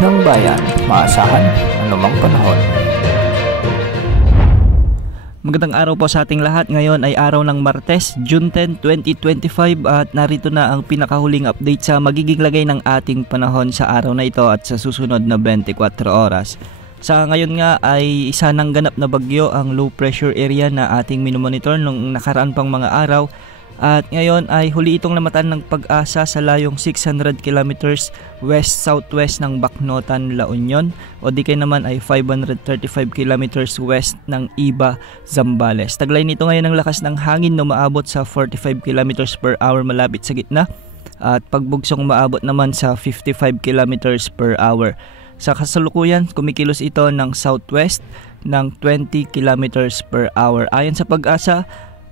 ng bayan, maasahan anumang panahon. Magandang araw po sa ating lahat. Ngayon ay araw ng Martes, June 10, 2025 at narito na ang pinakahuling update sa magiging lagay ng ating panahon sa araw na ito at sa susunod na 24 oras. Sa ngayon nga ay isa ng ganap na bagyo ang low pressure area na ating minomonitor nung nakaraan pang mga araw. At ngayon ay huli itong namatan ng Pag-asa sa layong 600 kilometers west-southwest ng Bacnotan, La Union o di kaya naman ay 535 kilometers west ng Iba, Zambales. Taglay nito ngayon ang lakas ng hangin na umaabot sa 45 kilometers per hour malapit sa gitna at pagbugsong umaabot naman sa 55 kilometers per hour. Sa kasalukuyan, kumikilos ito ng southwest ng 20 kilometers per hour. Ayon sa Pag-asa,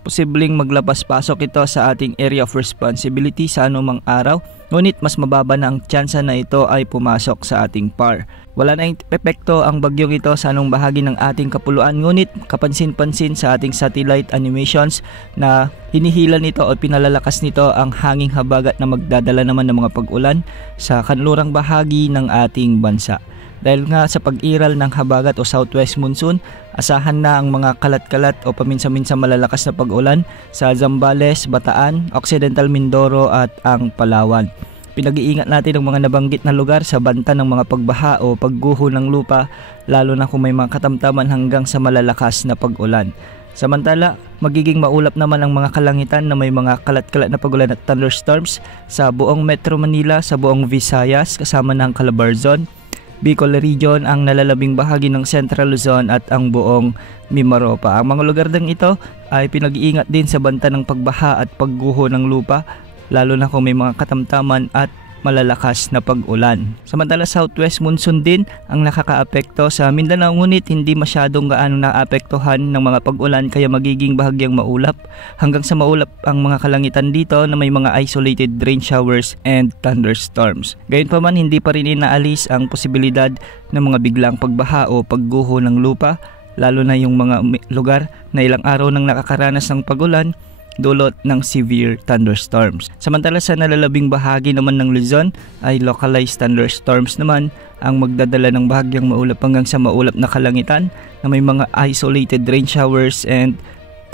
posibleng maglabas-pasok ito sa ating area of responsibility sa anumang araw, ngunit mas mababa na ang tsansa na ito ay pumasok sa ating PAR. Wala na epekto ang bagyong ito sa anong bahagi ng ating kapuluan, ngunit kapansin-pansin sa ating satellite animations na hinihila nito o pinalalakas nito ang hanging habagat na magdadala naman ng mga pag-ulan sa kanlurang bahagi ng ating bansa. Dahil nga sa pag-iral ng habagat o southwest monsoon, asahan na ang mga kalat-kalat o paminsan-minsan malalakas na pag-ulan sa Zambales, Bataan, Occidental Mindoro at ang Palawan. Pinag-iingat natin ang mga nabanggit na lugar sa banta ng mga pagbaha o pagguho ng lupa, lalo na kung may mga katamtaman hanggang sa malalakas na pag-ulan. Samantala, magiging maulap naman ang mga kalangitan na may mga kalat-kalat na pag-ulan at thunderstorms sa buong Metro Manila, sa buong Visayas kasama ng Calabarzon, Bicol Region, ang nalalabing bahagi ng Central Luzon at ang buong Mimaropa. Ang mga lugar dang ito ay pinag-iingat din sa banta ng pagbaha at pagguho ng lupa, lalo na kung may mga katamtaman at malalakas na pag-ulan. Samantala, southwest monsoon din ang nakakaapekto sa Mindanao, ngunit hindi masyadong gaano naapektuhan ng mga pag-ulan kaya magiging bahagyang maulap hanggang sa maulap ang mga kalangitan dito na may mga isolated rain showers and thunderstorms. Gayunpaman, hindi pa rin inaalis ang posibilidad ng mga biglang pagbaha o pagguho ng lupa, lalo na yung mga lugar na ilang araw nang nakakaranas ng pag-ulan dulot ng severe thunderstorms. Samantala sa nalalabing bahagi naman ng Luzon ay localized thunderstorms naman ang magdadala ng bahagyang maulap hanggang sa maulap na kalangitan na may mga isolated rain showers and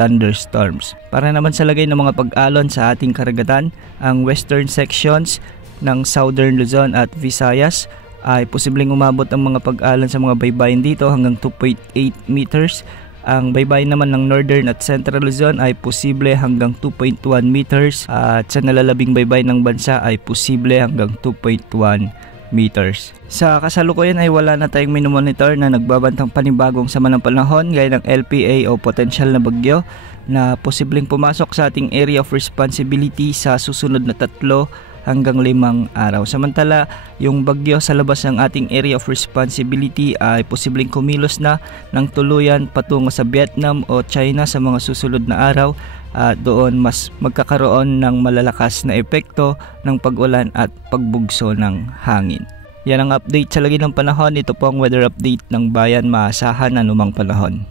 thunderstorms. Para naman sa lagay ng mga pag-alon sa ating karagatan, ang western sections ng Southern Luzon at Visayas ay posibleng umabot ang mga pag-alon sa mga baybayin dito hanggang 2.8 meters. Ang baybayin naman ng Northern at Central Luzon ay posible hanggang 2.1 meters at sa nalalabing baybayin ng bansa ay posible hanggang 2.1 meters. Sa kasalukuyan ay wala na tayong minomonitor na nagbabantang panibagong sama ng panahon gaya ng LPA o potensyal na bagyo na posibleng pumasok sa ating area of responsibility sa susunod na 3 hanggang 5 araw. Samantala, yung bagyo sa labas ng ating area of responsibility ay posibleng kumilos na ng tuluyan patungo sa Vietnam o China sa mga susunod na araw at doon mas magkakaroon ng malalakas na epekto ng pag-ulan at pagbugso ng hangin. Yan ang update sa lagi ng panahon. Ito po ang weather update ng bayan, maasahan anumang panahon.